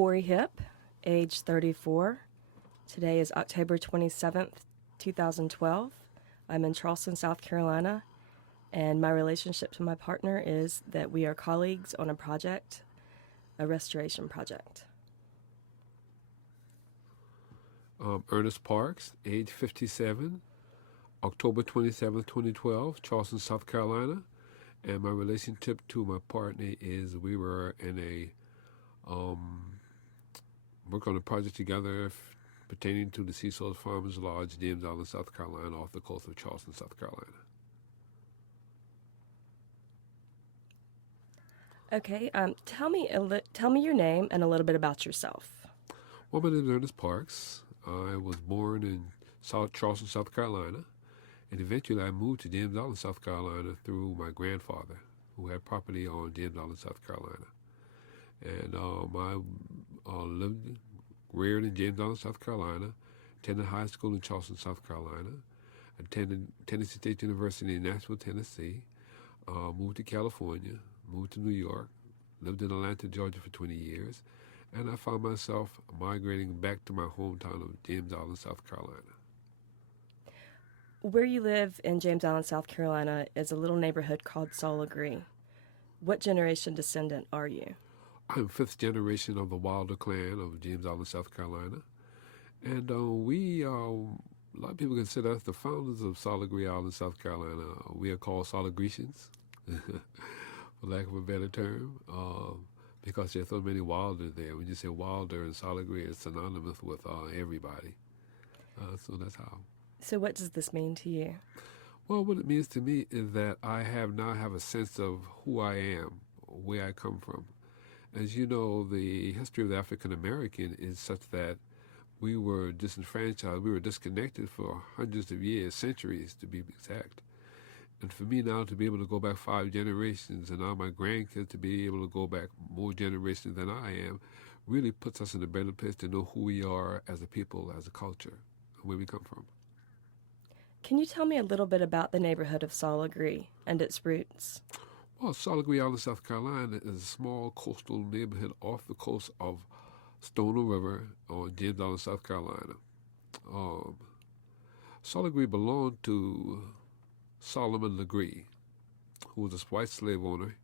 Corie Hipp, age 34. Today is October 27th, 2012. I'm in Charleston, South Carolina, and my relationship to my partner is that we are colleagues on a project, a restoration project. Ernest Parks, age 57, October 27th, 2012, Charleston, South Carolina. And my relationship to my partner is we were in a work on a project together pertaining to the Seashore Farmers Lodge, James Island, South Carolina, off the coast of Charleston, South Carolina. Okay, tell me your name and a little bit about yourself. Well, my name is Ernest Parks. I was born in Charleston, South Carolina, and eventually I moved to James Island, South Carolina through my grandfather, who had property on James Island, South Carolina. And I lived, reared in James Island, South Carolina, attended high school in Charleston, South Carolina, attended Tennessee State University in Nashville, Tennessee, moved to California, moved to New York, lived in Atlanta, Georgia for 20 years, and I found myself migrating back to my hometown of James Island, South Carolina. Where you live in James Island, South Carolina is a little neighborhood called Sol Legare. What generation descendant are you? I'm fifth generation of the Wilder clan of James Island, South Carolina. And a lot of people consider us the founders of Sol Legare Island, South Carolina. We are called Sol Legretians, for lack of a better term, because there are so many Wilders there. When you say Wilder and Sol Legare, it's synonymous with everybody. So that's how. So what does this mean to you? Well, what it means to me is that I now have a sense of who I am, where I come from. As you know, the history of the African American is such that we were disenfranchised, we were disconnected for hundreds of years, centuries to be exact. And for me now to be able to go back 5 generations and now my grandkids to be able to go back more generations than I am really puts us in a better place to know who we are as a people, as a culture, where we come from. Can you tell me a little bit about the neighborhood of Sol Legare and its roots? Well, Sol Legare Island, South Carolina is a small coastal neighborhood off the coast of Stono River on James Island, South Carolina. Sol Legare belonged to Solomon Legare, who was a white slave owner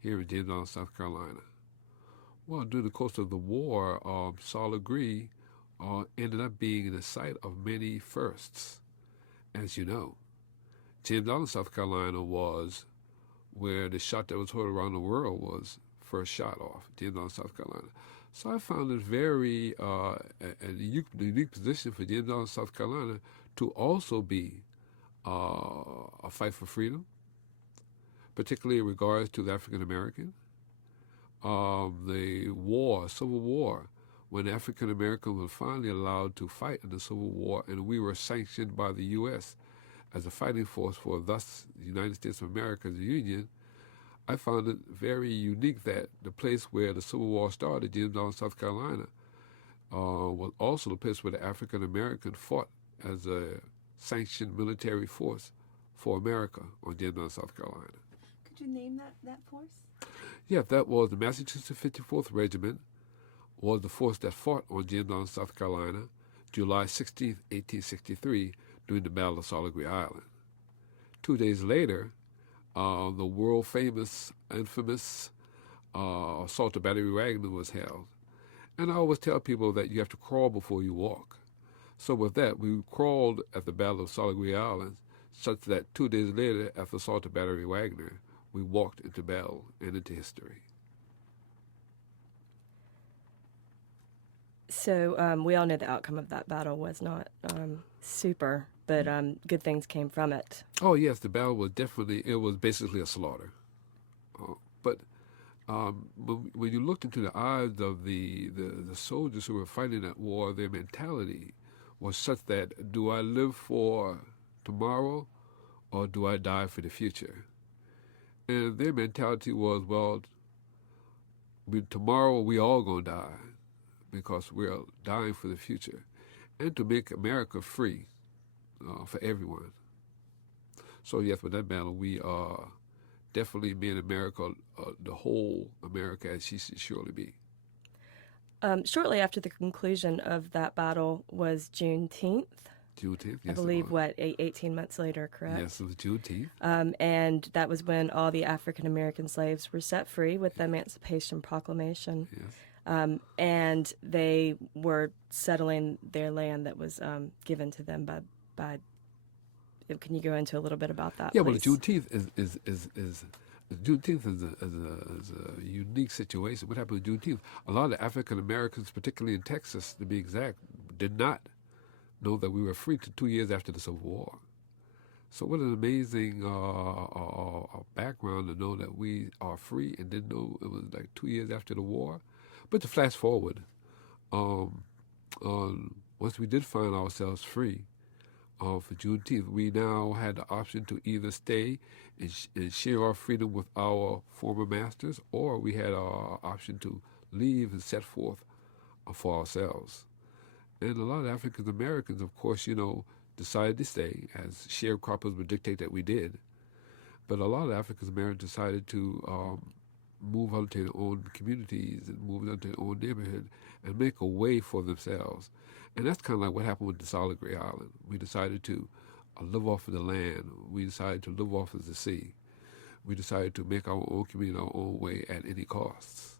here in James Island, South Carolina. Well, during the course of the war, Sol Legare ended up being the site of many firsts. As you know, James Island, South Carolina was where the shot that was heard around the world was first shot off, James Island, South Carolina. So I found it very a unique position for James Island, South Carolina to also be a fight for freedom, particularly in regards to the African American. The war, Civil War, when African Americans were finally allowed to fight in the Civil War, and we were sanctioned by the U.S. as a fighting force for thus the United States of America as a union, I found it very unique that the place where the Civil War started, James Island, South Carolina, was also the place where the African American fought as a sanctioned military force for America on James Island, South Carolina. Could you name that force? Yeah, that was the Massachusetts 54th Regiment, was the force that fought on James Island, South Carolina, July 16, 1863, during the Battle of Sol Legare Island. 2 days later, the world-famous, infamous assault of Battery Wagner was held. And I always tell people that you have to crawl before you walk. So with that, we crawled at the Battle of Sol Legare Island, such that 2 days later, after the assault of Battery Wagner, we walked into battle and into history. So we all know the outcome of that battle was not super, but good things came from it. Oh, yes, the battle was it was basically a slaughter. But when you looked into the eyes of the soldiers who were fighting that war, their mentality was such that, do I live for tomorrow or do I die for the future? And their mentality was, well, tomorrow we all going to die because we're dying for the future and to make America free for everyone. So yes, with that battle, we definitely made America, the whole America, as she should surely be. Shortly after the conclusion of that battle was Juneteenth. Juneteenth, yes. I believe, 18 months later, correct? Yes, it was Juneteenth. And that was when all the African American slaves were set free with the Emancipation Proclamation. Yes. And they were settling their land that was given to them by. Can you go into a little bit about that? Yeah, please? well, Juneteenth is Juneteenth is a unique situation. What happened with Juneteenth? A lot of African Americans, particularly in Texas, to be exact, did not know that we were free to 2 years after the Civil War. So what an amazing background to know that we are free and didn't know it was like 2 years after the war. But to flash forward, once we did find ourselves free for Juneteenth, we now had the option to either stay and share our freedom with our former masters, or we had our option to leave and set forth for ourselves. And a lot of African Americans, of course, decided to stay, as sharecroppers would dictate that we did. But a lot of African Americans decided to move out to their own communities and move out to their own neighborhood and make a way for themselves. And that's kind of like what happened with the Sol Legare Island. We decided to live off of the land. We decided to live off of the sea. We decided to make our own community our own way at any costs.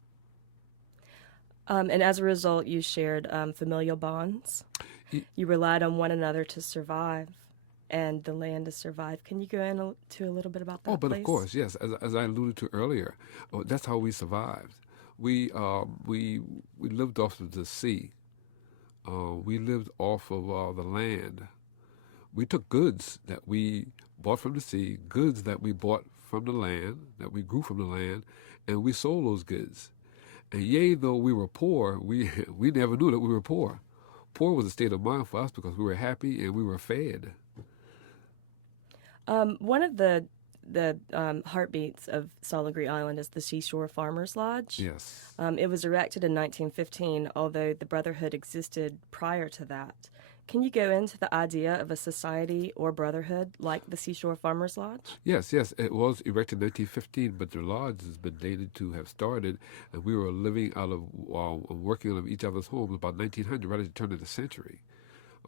And as a result, you shared familial bonds. You relied on one another to survive and the land to survive. Can you go into a little bit about that, Oh, but please? of course, yes. As I alluded to earlier, that's how we survived. We lived off of the sea. We lived off of the land. We took goods that we bought from the sea, goods that we bought from the land, that we grew from the land, and we sold those goods. And yea, though we were poor, we never knew that we were poor. Poor was a state of mind for us because we were happy and we were fed. One of the heartbeats of Sol Legare Island is the Seashore Farmers Lodge. Yes. It was erected in 1915, although the Brotherhood existed prior to that. Can you go into the idea of a society or brotherhood like the Seashore Farmers Lodge? Yes. It was erected in 1915, but the lodge has been dated to have started, and we were living out of, working out of each other's homes about 1900, right at the turn of the century,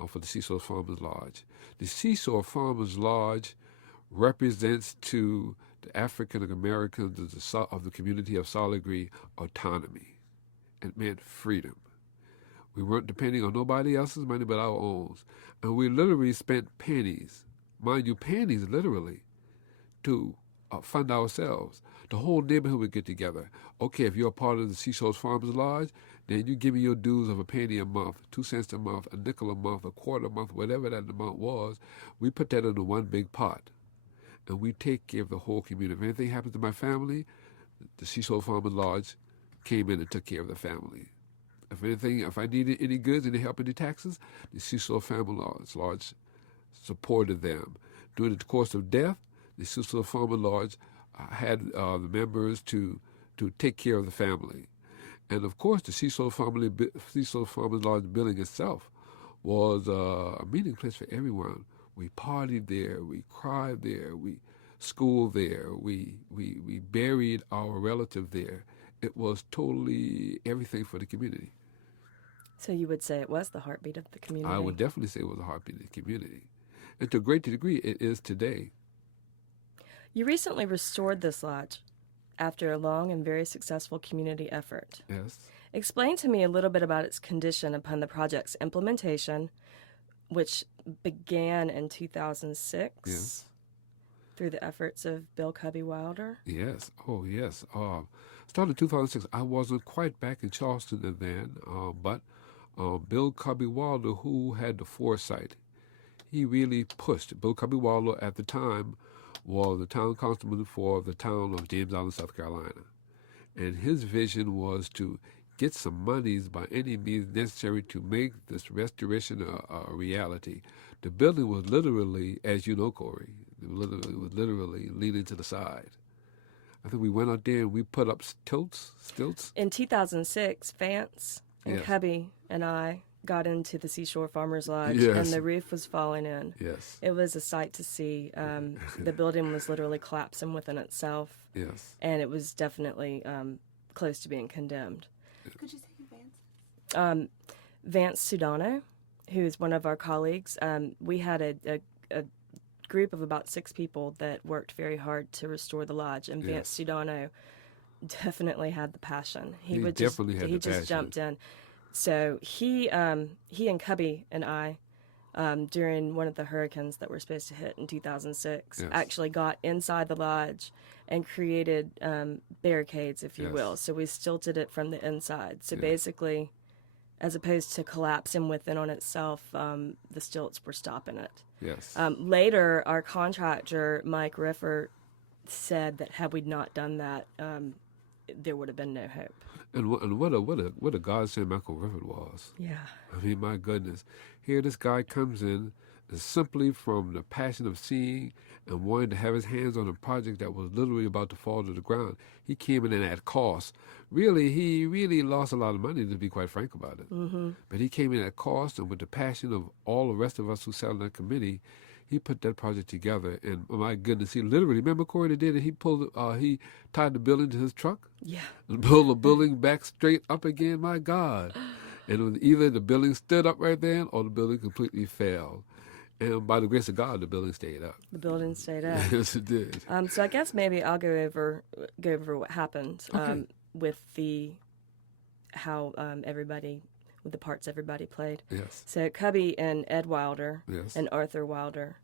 for the Seashore Farmers Lodge. The Seashore Farmers Lodge represents to the African Americans of the community of Sol Legare autonomy. It meant freedom. We weren't depending on nobody else's money but our own. And we literally spent pennies, mind you, pennies literally, to fund ourselves. The whole neighborhood would get together. Okay, if you're a part of the Seashore Farmers Lodge, then you give me your dues of a penny a month, 2 cents a month, a nickel a month, a quarter a month, whatever that amount was. We put that into one big pot. And we take care of the whole community. If anything happens to my family, the Seashore Farmers Lodge came in and took care of the family. If I needed any goods, any help, any taxes, the Seashore Farmers Lodge supported them. During the course of death, the Seashore Farmers Lodge had the members to take care of the family. And of course, the Seashore Farmers Lodge building itself was a meeting place for everyone. We partied there, we cried there, we schooled there, we buried our relative there. It was totally everything for the community. So you would say it was the heartbeat of the community? I would definitely say it was the heartbeat of the community. And to a great degree, it is today. You recently restored this lodge after a long and very successful community effort. Yes. Explain to me a little bit about its condition upon the project's implementation, which began in 2006. Yes. Through the efforts of Bill Cubby Wilder. Yes. Oh, yes. Started in 2006. I wasn't quite back in Charleston then, but Bill Cubby Wilder, who had the foresight, he really pushed. Bill Cubby Wilder at the time was the town constable for the town of James Island, South Carolina. And his vision was to get some monies by any means necessary to make this restoration a reality. The building was literally, as you know, Corie, it was literally leaning to the side. I think we went out there and we put up stilts. In 2006, Vance and Yes. Cubby and I got into the Seashore Farmers Lodge, Yes. and the roof was falling in. Yes. It was a sight to see. The building was literally collapsing within itself, Yes. and it was definitely close to being condemned. Could you say who Vance is? Vance Sudano, who is one of our colleagues. We had a group of about 6 people that worked very hard to restore the lodge, and Vance Sudano definitely had the passion. He just jumped in. So he and Cubby and I, during one of the hurricanes that were supposed to hit in 2006, actually got inside the lodge and created barricades, if you will. So we stilted it from the inside. So basically, as opposed to collapsing within on itself, the stilts were stopping it. Yes. Later, our contractor, Mike Riffer, said that had we not done that, there would have been no hope. And what a godsend Michael Rifford was. Yeah. I mean, my goodness. Here this guy comes in simply from the passion of seeing and wanting to have his hands on a project that was literally about to fall to the ground. He came in at cost. Really, he really lost a lot of money, to be quite frank about it. Mm-hmm. But he came in at cost, and with the passion of all the rest of us who sat on that committee, he put that project together. And oh my goodness, he literally, remember Corie that did it? He tied the building to his truck? Yeah. And pulled the building back straight up again, my God. And it was either the building stood up right then or the building completely fell. And by the grace of God, the building stayed up. The building stayed up. Yes, it did. So I guess maybe I'll go over what happened with how everybody, with the parts everybody played. Yes. So Cubby and Ed Wilder and Arthur Wilder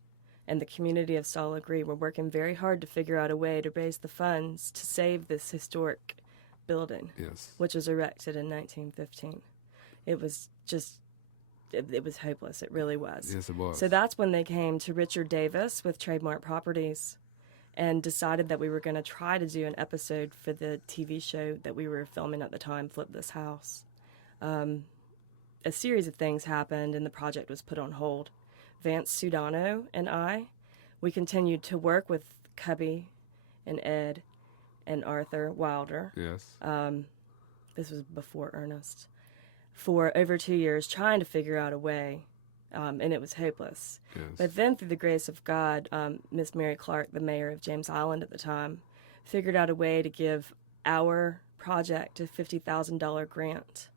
and the community of Sol Legare were working very hard to figure out a way to raise the funds to save this historic building, which was erected in 1915. It was just, it was hopeless. It really was. Yes, it was. So that's when they came to Richard Davis with Trademark Properties and decided that we were going to try to do an episode for the TV show that we were filming at the time, Flip This House. A series of things happened and the project was put on hold. Vance Sudano and I, we continued to work with Cubby and Ed and Arthur Wilder. Yes. This was before Ernest. For over 2 years, trying to figure out a way, and it was hopeless. Yes. But then, through the grace of God, Miss Mary Clark, the mayor of James Island at the time, figured out a way to give our project a $50,000 grant.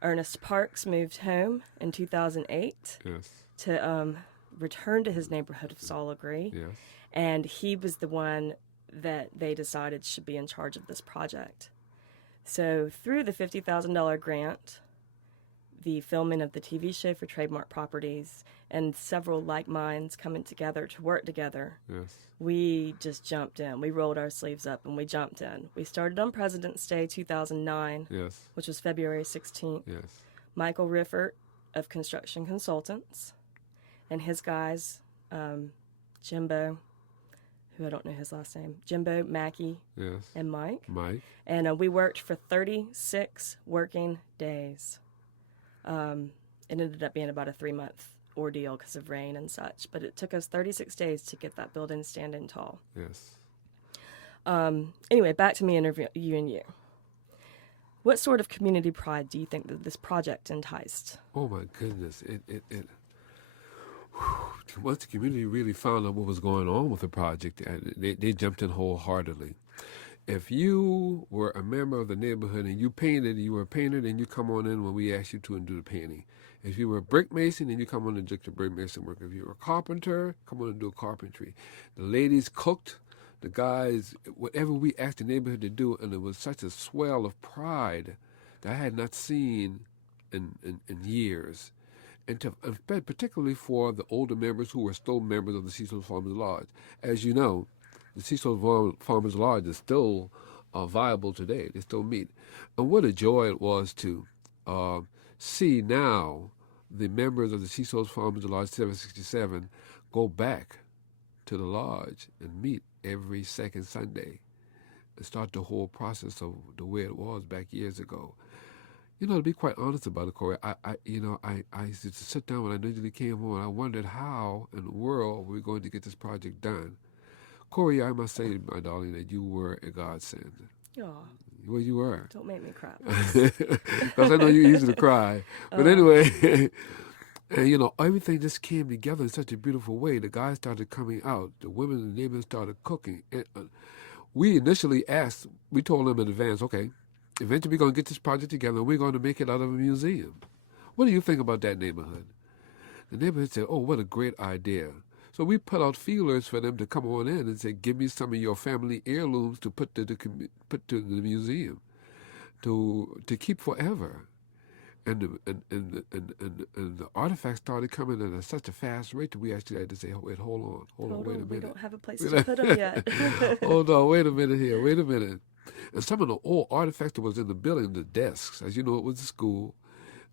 Ernest Parks moved home in 2008 to return to his neighborhood of Sol Legare, and he was the one that they decided should be in charge of this project. So through the $50,000 grant, the filming of the TV show for Trademark Properties, and several like minds coming together to work together, we just jumped in. We rolled our sleeves up and we jumped in. We started on President's Day 2009, which was February 16th. Michael Riffert of Construction Consultants and his guys, Jimbo, who I don't know his last name, Jimbo, Mackey, and Mike. And we worked for 36 working days. It ended up being about a 3-month ordeal because of rain and such, but it took us 36 days to get that building standing tall. Anyway, back to me interviewing you. What sort of community pride do you think that this project enticed? Oh my goodness! Once the community really found out what was going on with the project, they jumped in wholeheartedly. If you were a member of the neighborhood and you painted, you were a painter, then you come on in when we asked you to and do the painting. If you were a brick mason, then you come on and do the brick mason work. If you were a carpenter, come on and do carpentry. The ladies cooked, the guys, whatever we asked the neighborhood to do, and it was such a swell of pride that I had not seen in years. And particularly for the older members who were still members of the Seashore Farmers Lodge. As you know, the Seashore Farmers Lodge is still viable today. They still meet. And what a joy it was to see now the members of the Seashore Farmers Lodge 767 go back to the lodge and meet every second Sunday and start the whole process of the way it was back years ago. You know, to be quite honest about it, Corie, I used to sit down when I initially came home and I wondered how in the world we're going to get this project done. Corie, I must say, my darling, that you were a godsend. Aw. Well, you were. Don't make me cry. Because I know you're easy to cry. But anyway, and you know, everything just came together in such a beautiful way. The guys started coming out. The women in the neighborhood started cooking. And, we initially asked, we told them in advance, okay, eventually we're going to get this project together and we're going to make it out of a museum. What do you think about that neighborhood? The neighborhood said, oh, what a great idea. So we put out feelers for them to come on in and say, give me some of your family heirlooms to put to the museum, to keep forever. And the artifacts started coming at such a fast rate that we actually had to say, wait, hold on, wait a minute. We don't have a place to put them yet. Hold on, wait a minute. And some of the old artifacts that was in the building, the desks, as you know, it was a school.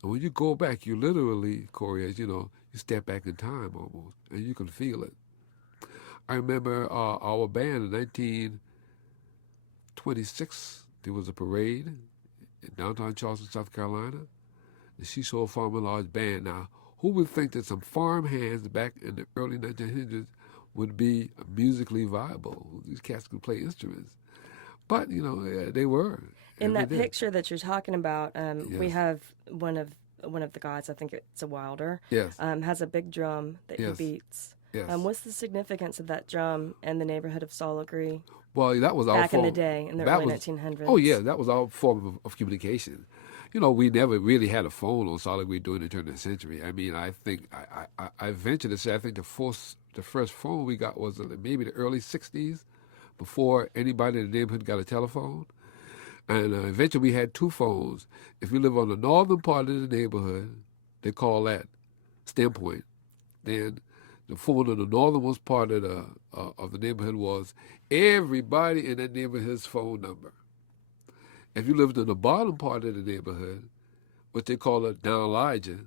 And when you go back, you literally, Corie, as you know, you step back in time almost, and you can feel it. I remember our band in 1926, there was a parade in downtown Charleston, South Carolina, the Seashore Farmers Lodge band. Now, who would think that some farm hands back in the early 1900s would be musically viable? These cats could play instruments. But, you know, they were. In that picture that you're talking about, we Yes. have one of the guys, I think it's a Wilder, Yes. has a big drum that Yes. he beats. Yes. What's the significance of that drum in the neighborhood of Sol Legare Well, that was our back in form. the day, in the That early was- 1900s? Oh, yeah, that was our form of communication. You know, we never really had a phone on Sol Legare during the turn of the century. I mean, I think, I venture to say, I think the first phone we got was maybe the early 60s, before anybody in the neighborhood got a telephone. And eventually we had two phones. If you live on the northern part of the neighborhood, they call that standpoint. Then the phone in the northernmost part of the neighborhood was everybody in that neighborhood's phone number. If you lived in the bottom part of the neighborhood, what they call a down Elijah,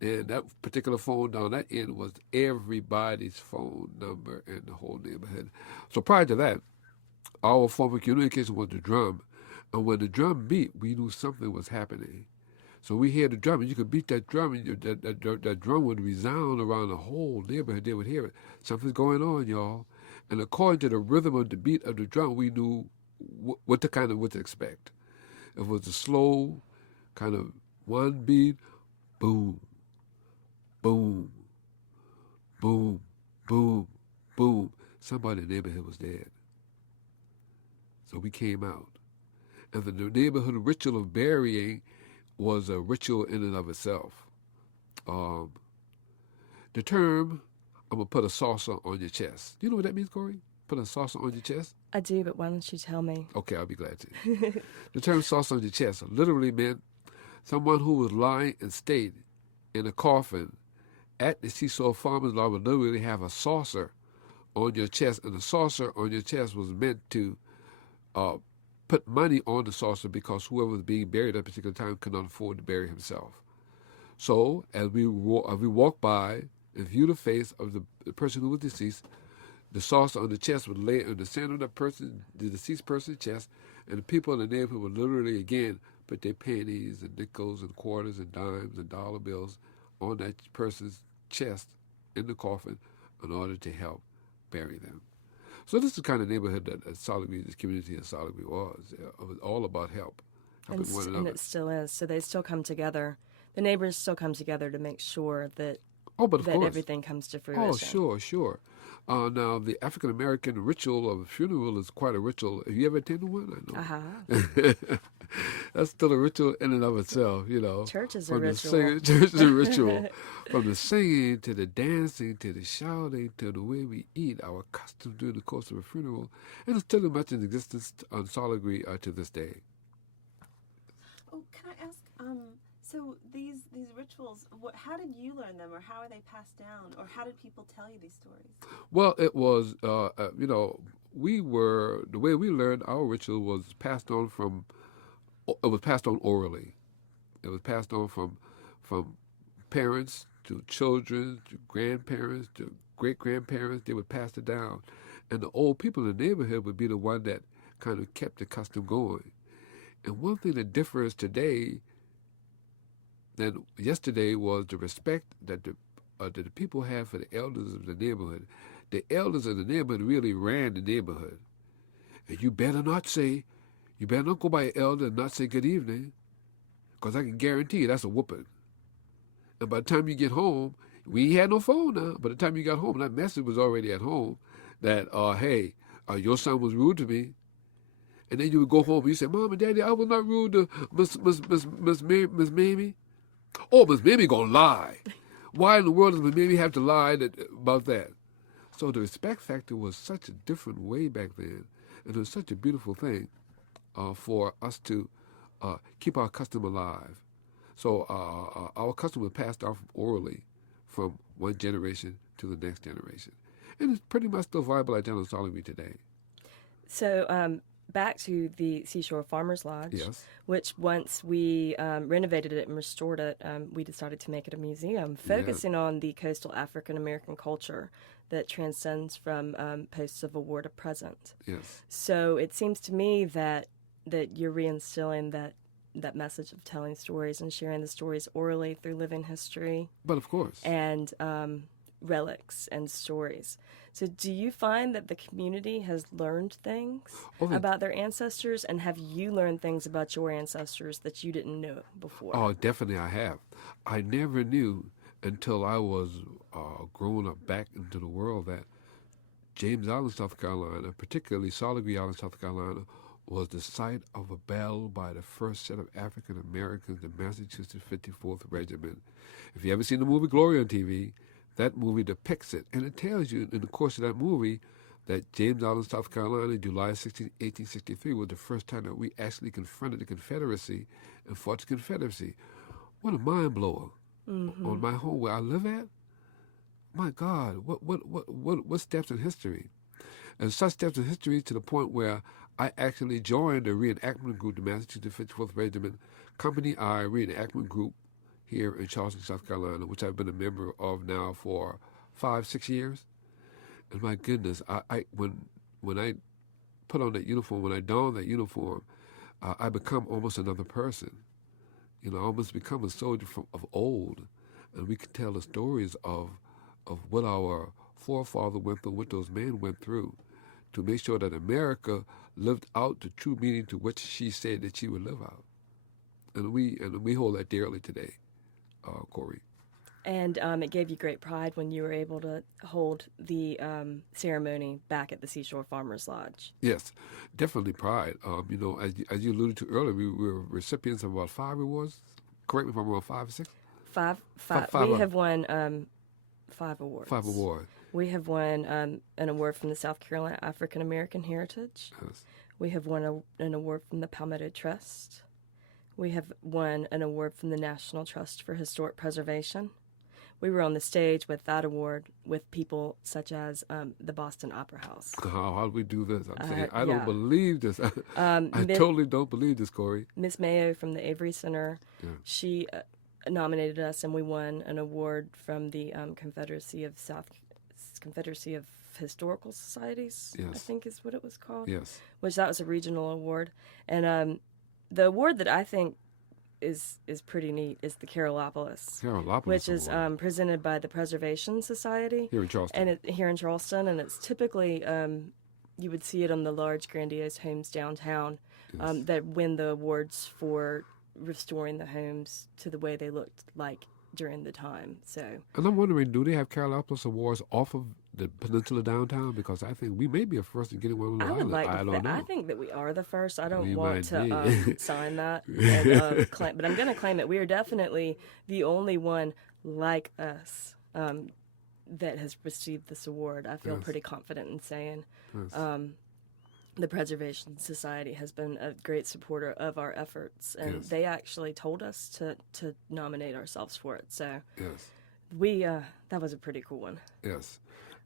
and that particular phone down that end was everybody's phone number in the whole neighborhood. So prior to that, our form of communication was the drum. And when the drum beat, we knew something was happening. So we hear the drum, and you could beat that drum, and that drum would resound around the whole neighborhood. They would hear it. Something's going on, y'all. And according to the rhythm of the beat of the drum, we knew what to expect. If it was a slow, kind of one beat, boom, boom, boom, boom, boom. Somebody in the neighborhood was dead. So we came out. And the neighborhood ritual of burying was a ritual in and of itself. The term, I'm going to put a saucer on your chest. Do you know what that means, Corie? Put a saucer on your chest? I do, but why don't you tell me? Okay, I'll be glad to. The term saucer on your chest literally meant someone who was lying in state in a coffin at the Seashore Farmers Lodge would literally have a saucer on your chest, and the saucer on your chest was meant to put money on the saucer because whoever was being buried at a particular time could not afford to bury himself. So as we walk by and view the face of the person who was deceased, the saucer on the chest would lay in the center of the deceased person's chest, and the people in the neighborhood would literally, again, put their pennies and nickels and quarters and dimes and dollar bills on that person's chest in the coffin in order to help bury them. So this is the kind of neighborhood that Sol Legare, this community of Sol Legare was. It was all about helping one another. And it still is. So they still come together. The neighbors still come together to make sure that But of course. everything comes to fruition. Oh, sure. Now, the African-American ritual of a funeral is quite a ritual. Have you ever attended one? I know. Uh-huh. That's still a ritual in and of itself, you know. Church is a From the ritual. church is a ritual. From the singing to the dancing to the shouting to the way we eat, our customs during the course of a funeral, and it's still much in existence on Sol Legare to this day. Oh, can I ask? So these rituals, how did you learn them, or how are they passed down, or how did people tell you these stories? Well, it was, the way we learned our ritual was passed on orally. It was passed on from parents to children to grandparents to great-grandparents. They would pass it down. And the old people in the neighborhood would be the one that kind of kept the custom going. And one thing that differs today than yesterday was the respect that the people have for the elders of the neighborhood. The elders of the neighborhood really ran the neighborhood. And you better not go by an elder and not say good evening, because I can guarantee you that's a whooping. And by the time you get home, we had no phone now. By the time you got home, that message was already at home that, hey, your son was rude to me. And then you would go home and you say, Mom and Daddy, I was not rude to Miss Mamie. Oh, Miss Mamie gonna lie. Why in the world does Miss Mamie have to lie about that? So the respect factor was such a different way back then, and it was such a beautiful thing for us to keep our custom alive. So our custom was passed off orally from one generation to the next generation. And it's pretty much still viable at down in Sol Legare today. So back to the Seashore Farmers Lodge, Yes. which once we renovated it and restored it, we decided to make it a museum, focusing on the coastal African American culture that transcends from post-Civil War to present. Yes. So it seems to me that you're reinstilling that message of telling stories and sharing the stories orally through living history. But of course. And relics and stories. So do you find that the community has learned things about their ancestors, and have you learned things about your ancestors that you didn't know before? Oh, definitely I have. I never knew until I was growing up back into the world that James Island, South Carolina, particularly Sol Legare Island, South Carolina, was the site of a battle by the first set of African Americans in Massachusetts 54th Regiment. If you ever seen the movie Glory on TV, that movie depicts it, and it tells you in the course of that movie that James Island, South Carolina, July 16, 1863, was the first time that we actually confronted the Confederacy and fought the Confederacy. What a mind blower! On my home where I live at, my God, what steps in history? And such steps in history to the point where I actually joined a reenactment group, the Massachusetts 54th Regiment Company I reenactment group here in Charleston, South Carolina, which I've been a member of now for 5-6 years. And my goodness, when I put on that uniform, when I don that uniform, I become almost another person. You know, I almost become a soldier of old, and we can tell the stories of what our forefather went through, what those men went through, to make sure that America lived out the true meaning to which she said that she would live out. And we hold that dearly today, Corie. And it gave you great pride when you were able to hold the ceremony back at the Seashore Farmers Lodge. Yes, definitely pride. You know, as you alluded to earlier, we were recipients of about 5 awards. Correct me if I'm wrong, 5 or 6? Five. We have won 5 awards. 5 awards. We have won an award from the South Carolina African American Heritage. Yes. We have won an award from the Palmetto Trust. We have won an award from the National Trust for Historic Preservation. We were on the stage with that award with people such as the Boston Opera House. How did we do this? I'm saying, I yeah. don't believe this. I totally don't believe this, Corie. Miss Mayo from the Avery Center, she nominated us, and we won an award from the Confederacy of Historical Societies, Yes. I think is what it was called. Yes. Which that was a regional award. And the award that I think is pretty neat is the Carolopolis, which is presented by the Preservation Society here in Charleston. Here in Charleston, and it's typically you would see it on the large, grandiose homes downtown that win the awards for restoring the homes to the way they looked like during the time. So, and I'm wondering, do they have Carolopolis awards off of the peninsula downtown? Because I think we may be a first in getting one on the island. I don't know. I think that we are the first. I don't We want might to be. sign that, and, claim, but I'm going to claim it. We are definitely the only one like us that has received this award. I feel pretty confident in saying. Yes. The Preservation Society has been a great supporter of our efforts, and they actually told us to nominate ourselves for it. So we that was a pretty cool one. Yes.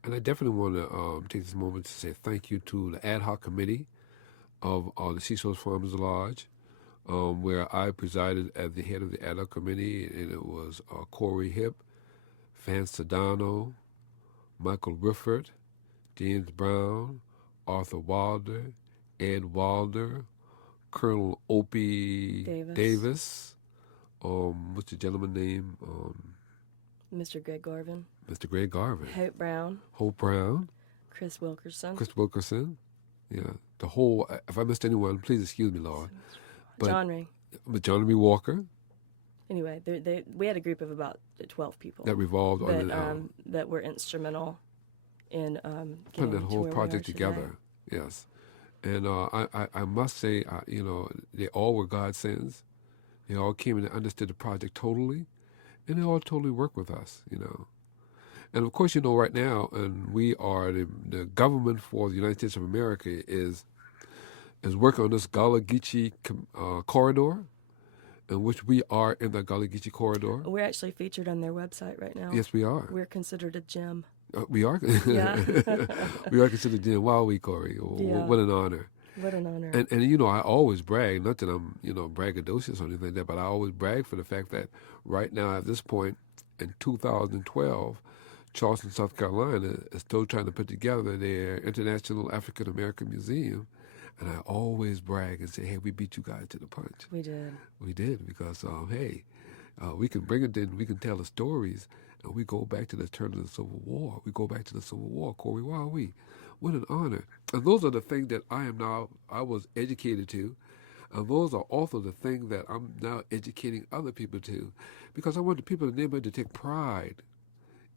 And I definitely want to take this moment to say thank you to the ad hoc committee of the Seashore Farmers Lodge, where I presided as the head of the ad hoc committee, and it was Corie Hipp, Vance Sedano, Michael Rifford, James Brown, Arthur Wilder, Ed Wilder, Colonel Opie Davis, what's the gentleman name? Mr. Greg Garvin. Mr. Greg Garvin. Hope Brown. Chris Wilkerson. Yeah. The whole, if I missed anyone, please excuse me, Lord. But, John Ray. But John Ray Walker. Anyway, we had a group of about 12 people. That revolved on that were instrumental in putting that whole project together. Yes. And I must say, they all were godsends. They all came and understood the project totally, and they all totally worked with us. And of course, right now, and we are the government for the United States of America is working on this Gullah Geechee corridor, in which we are in the Gullah Geechee corridor. We're actually featured on their website right now. Yes, we are. We're considered a gem. We are. Yeah. We are considered gem. Wow, we, Corie. Yeah. What an honor. What an honor. And I always brag, not that I'm, braggadocious or anything like that, but I always brag for the fact that right now at this point in 2012, Charleston, South Carolina is still trying to put together their International African American Museum. And I always brag and say, hey, we beat you guys to the punch. We did. We did because, we can bring it in, we can tell the stories, and we go back to the turn of the Civil War. We go back to the Civil War, Corie. Wow, what an honor. And those are the things that I was educated to. And those are also the things that I'm now educating other people to. Because I want the people in the neighborhood to take pride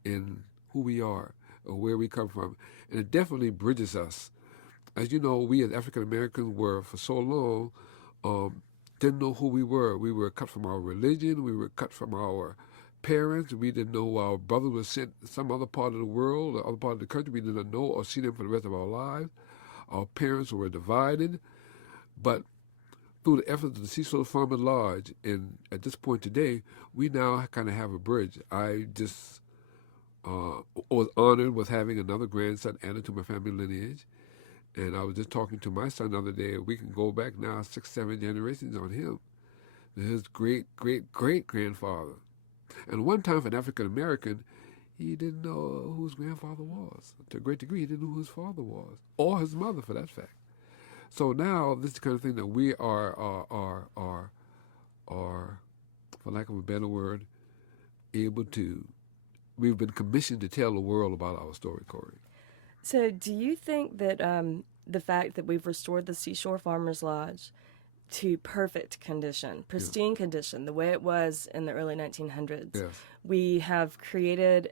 in who we are or where we come from. And it definitely bridges us. As you know, we as African Americans were for so long, didn't know who we were. We were cut from our religion. We were cut from our parents. We didn't know our brothers were sent to some other part of the world or other part of the country. We didn't know or see them for the rest of our lives. Our parents were divided. But through the efforts of the Seashore Farmers Lodge, and at this point today, we now kind of have a bridge. I just was honored with having another grandson added to my family lineage. And I was just talking to my son the other day. We can go back now 6, 7 generations on him. His great-great-great-grandfather. And one time for an African American, he didn't know who his grandfather was. To a great degree, he didn't know who his father was, or his mother, for that fact. So now, this is the kind of thing that we are, for lack of a better word, able to. We've been commissioned to tell the world about our story, Corie. So do you think that the fact that we've restored the Seashore Farmers Lodge to perfect condition, pristine condition, the way it was in the early 1900s, Yes. we have created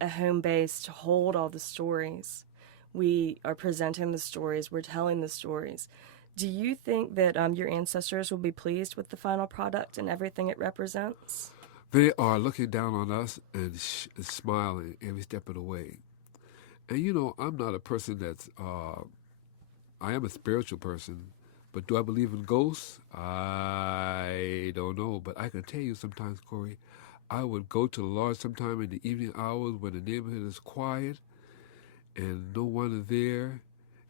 a home base to hold all the stories. We are presenting the stories. We're telling the stories. Do you think that your ancestors will be pleased with the final product and everything it represents? They are looking down on us and smiling every step of the way. And I'm not a person that's, I am a spiritual person, but do I believe in ghosts? I don't know. But I can tell you sometimes, Corie, I would go to the lodge sometime in the evening hours when the neighborhood is quiet and no one is there,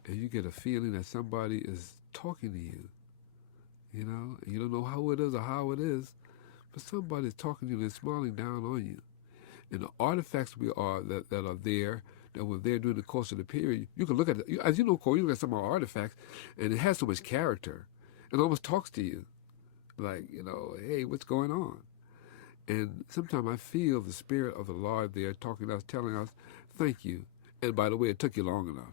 and you get a feeling that somebody is talking to you, and you don't know who it is or how it is, but somebody's talking to you and smiling down on you. And the artifacts that are there, that were there during the course of the period, you can look at it. As you know, Corie, you look at some of our artifacts, and it has so much character. It almost talks to you, like, hey, what's going on? And sometimes I feel the spirit of the Lord there talking to us, telling us, thank you. And by the way, it took you long enough.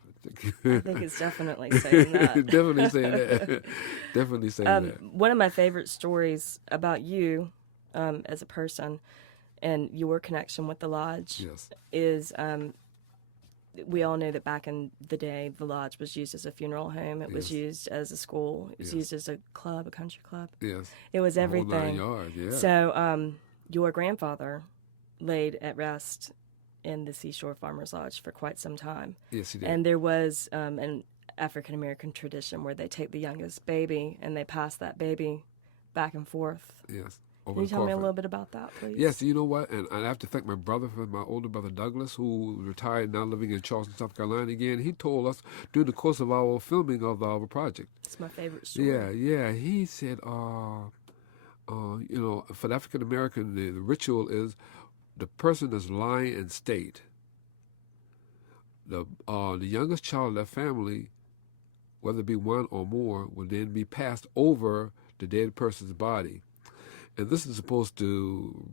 I think it's definitely saying that. Definitely saying that. Definitely saying that. One of my favorite stories about you as a person and your connection with the lodge Yes. is we all know that back in the day, the lodge was used as a funeral home. It was used as a school. It was used as a club, a country club. Yes. It was The whole everything. 9 yards, yeah. So your grandfather laid at rest in the Seashore Farmers Lodge for quite some time. Yes, he did. And there was an African-American tradition where they take the youngest baby and they pass that baby back and forth. Yes. Can you tell me a little bit about that, please? Yes, you know what? And I have to thank my brother, my older brother Douglas, who retired, now living in Charleston, South Carolina again. He told us during the course of our filming of our project. It's my favorite story. Yeah. He said, for the African American, the ritual is the person is lying in state. The youngest child of that family, whether it be one or more, will then be passed over the dead person's body. And this is supposed to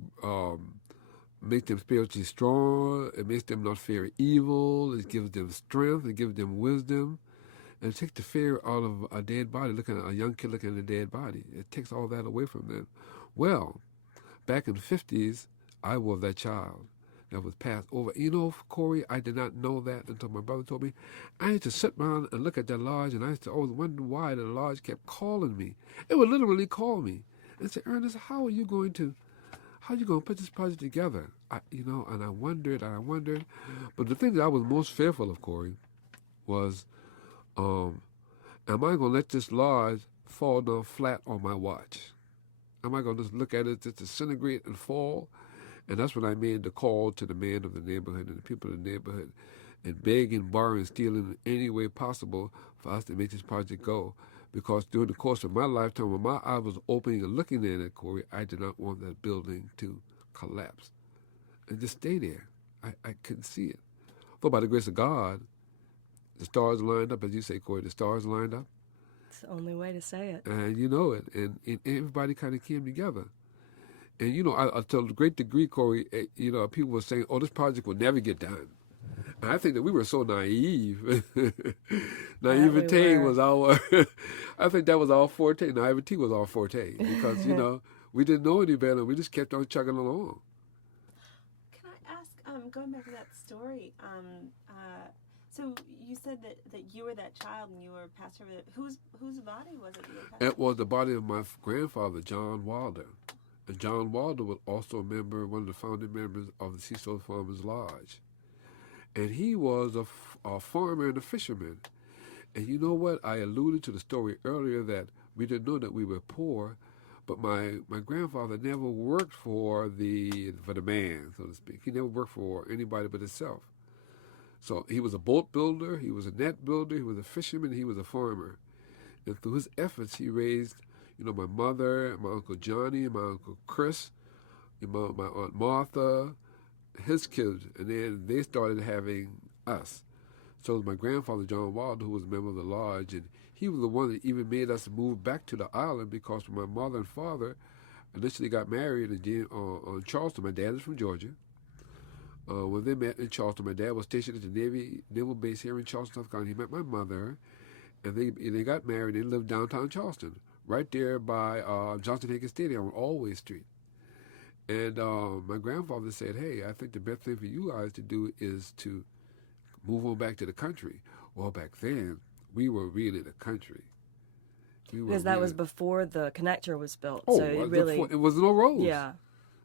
make them spiritually strong. It makes them not fear evil. It gives them strength. It gives them wisdom. And it takes the fear out of a dead body, looking at a young kid looking at a dead body. It takes all that away from them. Well, back in the 50s, I was that child. that was passed over. You know, Corey, I did not know that until my brother told me. I used to sit around and look at that lodge, and I used to always wonder why the lodge kept calling me. It would literally call me and say, Ernest, how are you going to put this project together? And I wondered. But the thing that I was most fearful of, Corey, was, am I going to let this lodge fall down flat on my watch? Am I going to just look at it just disintegrate and fall? And that's when I made the call to the man of the neighborhood and the people of the neighborhood and beg and borrow and steal in any way possible for us to make this project go. Because during the course of my lifetime, when my eyes was opening and looking at it, Corey, I did not want that building to collapse and just stay there. I couldn't see it. But by the grace of God, the stars lined up, as you say, Corey, the stars lined up. It's the only way to say it. And you know it. And everybody kind of came together. And, to a great degree, Corey, people were saying, this project will never get done. And I think that we were so naive. Naivete was our, I think that was our forte. Naivety was our forte because, we didn't know any better. We just kept on chugging along. Can I ask, going back to that story, so you said that you were that child and you were passed over. Whose body was it? It was the body of my grandfather, John Wilder. And John Wilder was also one of the founding members of the Seashore Farmers Lodge. And he was a farmer and a fisherman. And you know what? I alluded to the story earlier that we didn't know that we were poor, but my grandfather never worked for the man, so to speak. He never worked for anybody but himself. So he was a boat builder, he was a net builder, he was a fisherman, he was a farmer. And through his efforts, he raised, my mother, my Uncle Johnny, my Uncle Chris, my Aunt Martha, his kids, and then they started having us. So it was my grandfather, John Wilder, who was a member of the lodge, and he was the one that even made us move back to the island because my mother and father initially got married in Charleston. My dad is from Georgia. When they met in Charleston, my dad was stationed at the Naval Base here in Charleston, South Carolina. He met my mother, and they got married. They lived downtown Charleston, right there by Johnson-Hagen Stadium on Alway Street. And my grandfather said, hey, I think the best thing for you guys to do is to move on back to the country. Well, back then, we were really the country. Because that was before the connector was built. Oh, so it was no roads. Yeah.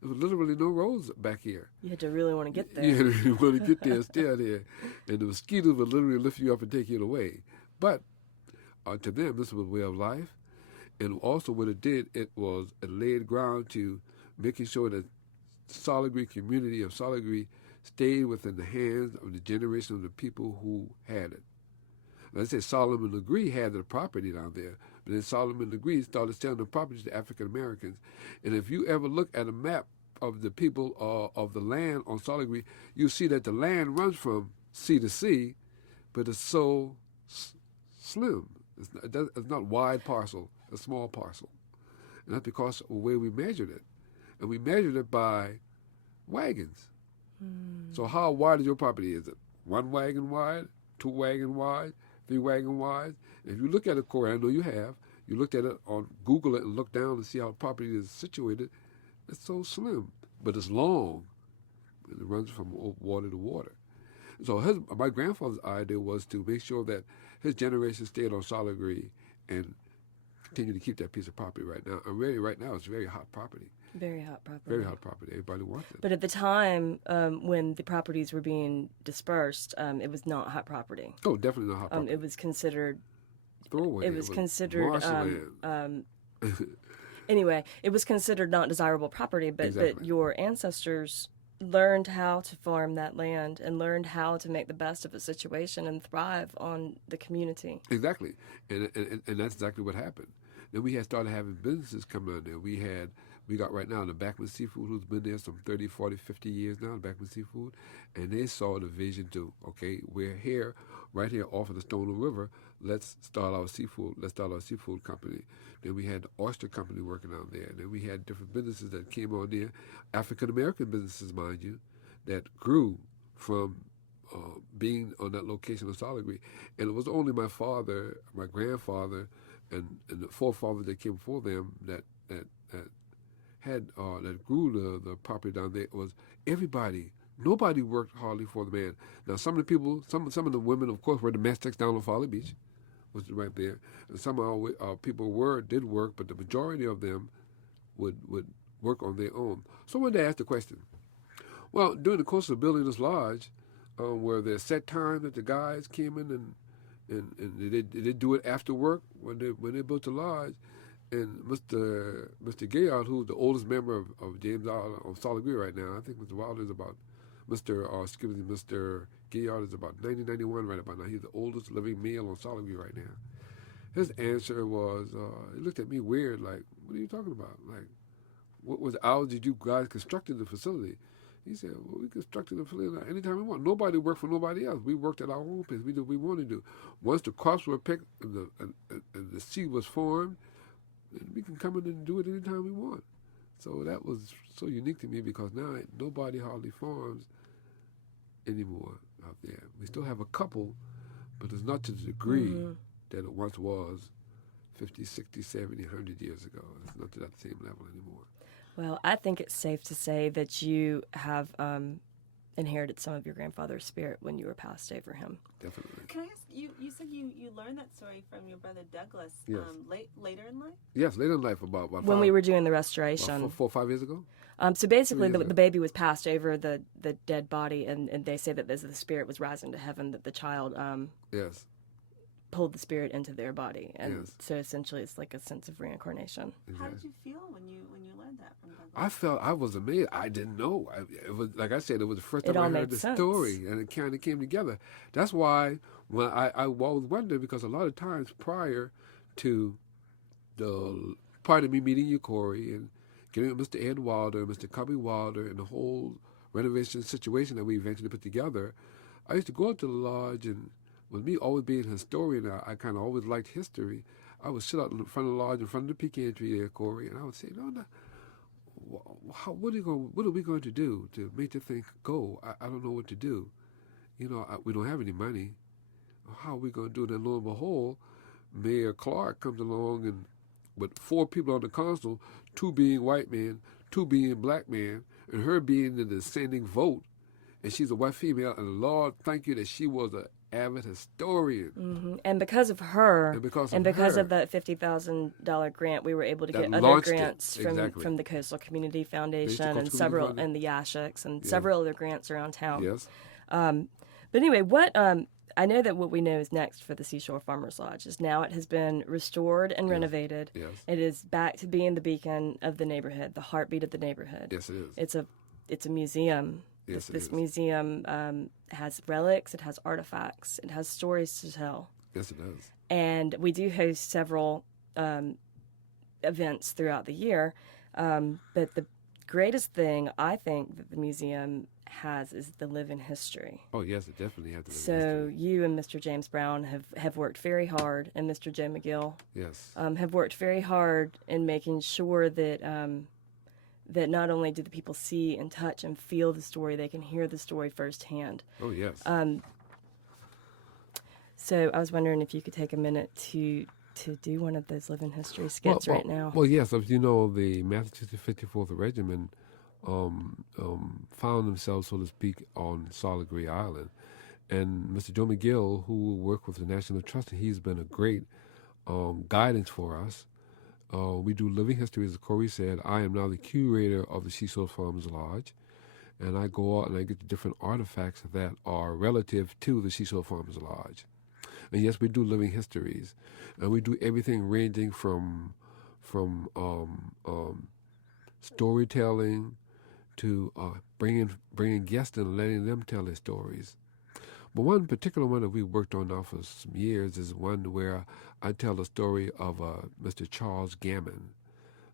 There was literally no roads back here. You had to really want to get there. You had to want to get there, stay there. And the mosquitoes would literally lift you up and take you away. But to them, this was a way of life. And also what it did, it laid ground to making sure that the Sol Legare community of Sol Legare stayed within the hands of the generation of the people who had it. Let's say Solomon Legare had the property down there, but then Solomon Legare started selling the property to African Americans. And if you ever look at a map of the people of the land on Sol Legare, you see that the land runs from sea to sea, but it's so slim. It's not wide parcel, a small parcel. And that's because of the way we measured it. And we measured it by wagons. So how wide is your property? Is it 1 wagon wide, 2 wagon wide, 3 wagon wide? And if you look at it, Corey, I know you have, you looked at it on Google it and look down and see how the property is situated, it's so slim, but it's long. And it runs from water to water. So my grandfather's idea was to make sure that his generation stayed on Sol Legare and continue to keep that piece of property right now. And really, right now, it's very hot property. Very hot property. Very hot property. Everybody wants it. But at the time when the properties were being dispersed, it was not hot property. Oh, definitely not hot property. It was considered throwaway. It was considered marshland. Anyway, it was considered not desirable property. But Exactly. but your ancestors learned how to farm that land and learned how to make the best of a situation and thrive on the community. Exactly, and that's exactly what happened. Then we had started having businesses come out there. We got right now the Backman Seafood, who's been there some 30, 40, 50 years now, the Backman Seafood, and they saw the vision too. Okay, we're here, right here off of the Stonewall River. Let's start our seafood company. Then we had the oyster company working out there. Then we had different businesses that came on there, African American businesses, mind you, that grew from being on that location of Sol Legare. And it was only my father, my grandfather, and the forefathers that came before them that grew the property down there. It was everybody Nobody worked hardly for the man. Now, some of the people, some of the women, of course, were domestics down on Folly Beach, which is right there. And some people did work, but the majority of them would work on their own. So one day I asked the question. Well, during the course of building this lodge, were there set times that the guys came in and they did do it after work when they built the lodge? And Mr. Gayard, who's the oldest member of James Island on Sol Legare right now, I think Mr. Wilder is about Mr. Gayard is about 91 right about now. He's the oldest living male on Sol Legare right now. His answer was, he looked at me weird, like, what are you talking about? Like, what was the hours did you guys constructed the facility? He said, well, we constructed the facility anytime we want. Nobody worked for nobody else. We worked at our own pace. We did what we wanted to do. Once the crops were picked and the seed was formed, we can come in and do it anytime we want. So that was so unique to me because now nobody hardly farms anymore out there. We still have a couple, but it's not to the degree that it once was 50, 60, 70, 100 years ago. It's not to that same level anymore. Well, I think it's safe to say that you have inherited some of your grandfather's spirit when you were passed over him. Definitely. Can I ask you? You said you learned that story from your brother Douglas. Yes. Later in life. Yes, later in life, about when we were doing the restoration. About 4 or 5 years ago. So basically, the baby was passed over the dead body, and they say that as the spirit was rising to heaven, that the child yes. pulled the spirit into their body, and Yes. so essentially, it's like a sense of reincarnation. Exactly. How did you feel when you learned that from Douglas? I was amazed. I didn't know. It was like I said. It was the first It time all I made heard the sense. story, and it kind of came together. That's why when I always wondered because a lot of times prior to me meeting you, Corie, and getting with Mr. Ed Wilder, Mr. Cubby Wilder, and the whole renovation situation that we eventually put together, I used to go up to the lodge, and with me always being a historian, I kind of always liked history. I would sit out in front of the lodge, in front of the pecan tree there, Corie, and I would say, no, what are we going to do to make the thing go? I don't know what to do. We don't have any money. How are we going to do it? And lo and behold, Mayor Clark comes along and with 4 people on the council, 2 being white men, 2 being black men, and her being the descending vote. And she's a white female, and Lord, thank you that she was an avid historian. Mm-hmm. And because of her, And because of the $50,000 grant, we were able to That get other launched it. grants Exactly. from the Coastal Community Foundation Coastal and Community and the Yashaks and Yeah. several other grants around town. Yes. But anyway, I know that what we know is next for the Seashore Farmers Lodge is now it has been restored and renovated. Yes. It is back to being the beacon of the neighborhood, the heartbeat of the neighborhood. Yes, it is. It's a museum. Yes, it This is. museum has relics, it has artifacts, it has stories to tell. Yes, it does. And we do host several events throughout the year. But the greatest thing I think that the museum has is the living history. Oh, yes, it definitely has to be. So you and Mr. James Brown have worked very hard, and Mr. Joe McGill Yes. have worked very hard in making sure that that not only do the people see and touch and feel the story, they can hear the story firsthand. Oh, yes. So I was wondering if you could take a minute to do one of those living history skits right now. Well, yes. As you know, the Massachusetts 54th Regiment found themselves, so to speak, on Sol Legare Island. And Mr. Joe McGill, who worked with the National Trust, he's been a great guidance for us. We do living history, as Corie said. I am now the curator of the Seashore Farmers Lodge, and I go out and I get the different artifacts that are relative to the Seashore Farmers Lodge. And yes, we do living histories, and we do everything ranging from storytelling to bringing guests in and letting them tell their stories. But one particular one that we worked on now for some years is one where I tell the story of Mr. Charles Gammon.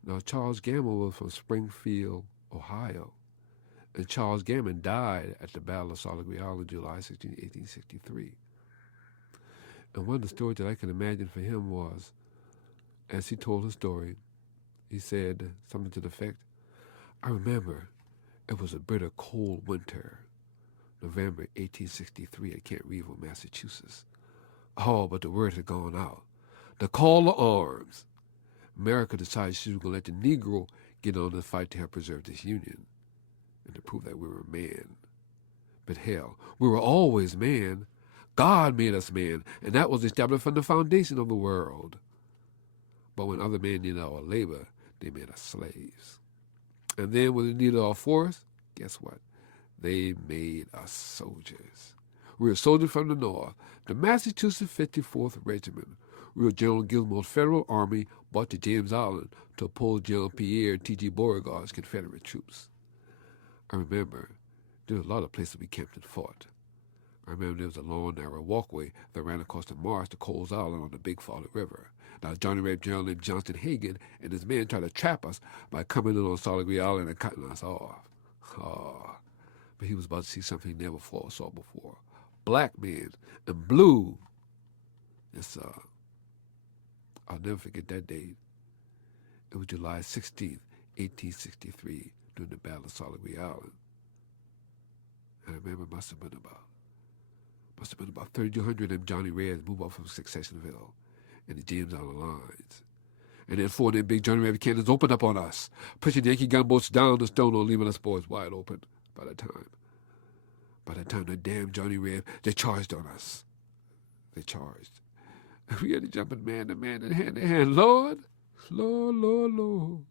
Now, Charles Gammon was from Springfield, Ohio, and Charles Gammon died at the Battle of Sol Legare Island, July 16, 1863. And one of the stories that I can imagine for him was, as he told his story, he said something to the effect, I remember it was a bitter cold winter, November 1863 at Camp Reeville, Massachusetts. Oh, but the word had gone out. The call to arms. America decided she was going to let the Negro get on the fight to help preserve this Union and to prove that we were a man But hell, we were always man. God made us man, and that was established from the foundation of the world. But when other men needed our labor, they made us slaves. And then when they needed our force, guess what? They made us soldiers. We were soldiers from the North, the Massachusetts 54th Regiment. We were General Gilmore's Federal Army brought to James Island to oppose General Pierre and T.G. Beauregard's Confederate troops. I remember there were a lot of places we camped and fought. I remember there was a long, narrow walkway that ran across the marsh to Coles Island on the Big Falling River. Now, Johnny Reb General named Johnston Hagan and his men tried to trap us by coming in on Sol Legare Island and cutting us off. Oh, but he was about to see something he never saw before. Black men and blue. It's, I'll never forget that date. It was July 16th, 1863, during the Battle of Sol Legare Island. And I remember it must have been about 3,200 of them Johnny Reds moved up from Successionville and the James Island lines. And then 4 of them big Johnny Red cannons opened up on us, pushing the Yankee gunboats down the Stonewall, leaving us boys wide open by the time the damn Johnny Red, they charged on us. They charged. We had to jump in man to man and hand to hand. Lord, Lord, Lord, Lord.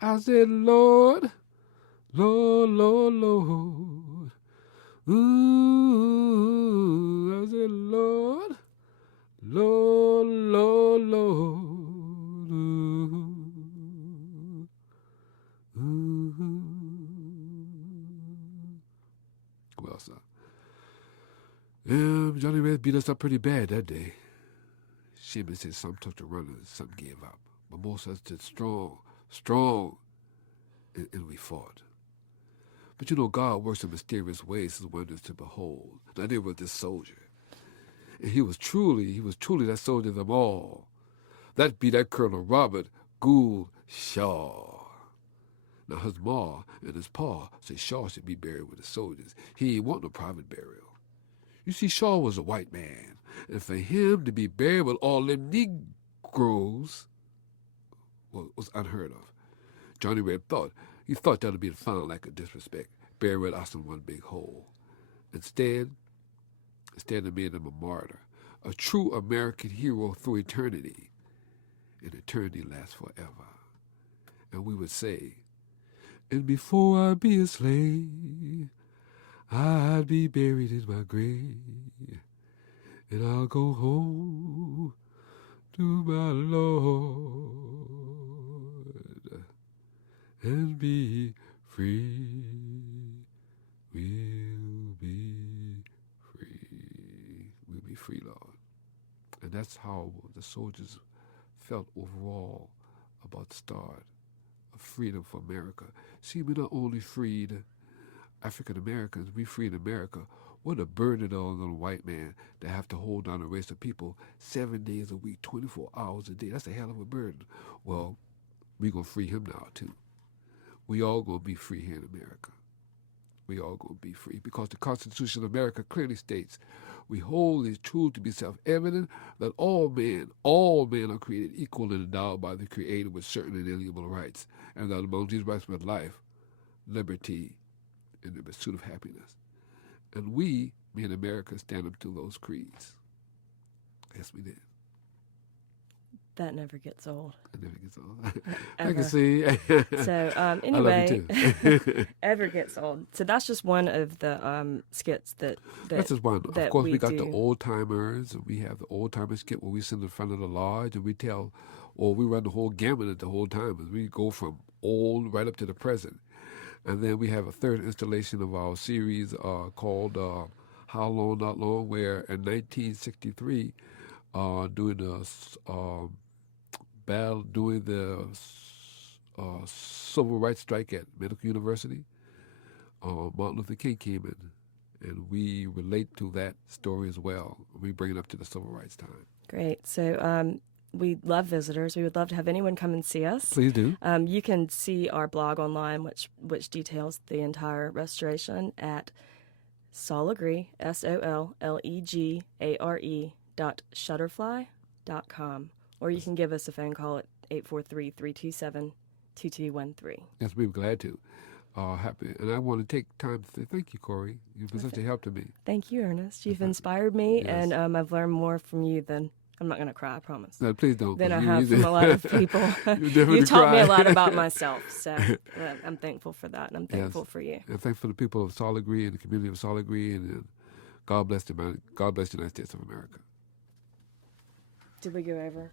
I said, Lord, Lord, Lord, Lord. Ooh, I said, Lord, Lord, Lord, Lord. Ooh. Well, sir. Johnny Red beat us up pretty bad that day. Shimon said some took to running and some gave up. But most of us did strong, and we fought. But you know, God works in mysterious ways, his wonders to behold. Now there was this soldier. And he was truly that soldier of them all. That be that Colonel Robert Gould Shaw. Now his ma and his pa say Shaw should be buried with the soldiers. He ain't want no private burial. You see, Shaw was a white man, and for him to be buried with all them Negroes was unheard of. Johnny Red thought that would be found like a disrespect, buried with us in one big hole. Instead, they made him a martyr, a true American hero through eternity. And eternity lasts forever. And we would say, and before I be a slave, I'd be buried in my grave, and I'll go home to my Lord and be free. We'll be free. We'll be free, Lord. And that's how the soldiers felt overall about the start of freedom for America. See, we not only freed African Americans, we freed America. What a burden on a white man to have to hold down a race of people 7 days a week, 24 hours a day. That's a hell of a burden. Well, we're going to free him now, too. We all going to be free here in America. We all going to be free because the Constitution of America clearly states, we hold this truth to be self-evident that all men are created equal and endowed by the Creator with certain inalienable rights, and that among these rights were life, liberty, and the pursuit of happiness. And we in America stand up to those creeds. Yes, we did. That never gets old. It never gets old. I Ever. can see. So I anyway, love you too. ever gets old. So that's just one of the skits that That's just one. Of that course, we got do. the old timers. We have the old timer skit where we sit in front of the lodge and we tell, or we run the whole gamut of the old timers. We go from old right up to the present. And then we have a third installation of our series called How Long, Not Long, where in 1963, during the civil rights strike at Medical University, Martin Luther King came in, and we relate to that story as well. We bring it up to the civil rights time. Great. So we love visitors. We would love to have anyone come and see us. Please do. You can see our blog online, which details the entire restoration at Sol Legare, SolLegare.shutterfly.com. Or you can give us a phone call at 843-327-2213. Yes, we'd be glad to. happy. And I want to take time to say thank you, Corie. You've been such a help to me. Thank you, Ernest. You've inspired me, Yes. and I've learned more from you than, I'm not going to cry, I promise, No, please don't. than 'cause I you have from a lot of people. definitely You taught me a cry. lot about myself, so I'm thankful for that, and I'm thankful for you. And thanks for the people of Sol Legare and the community of Sol Legare, and God bless the United States of America. Did we go over?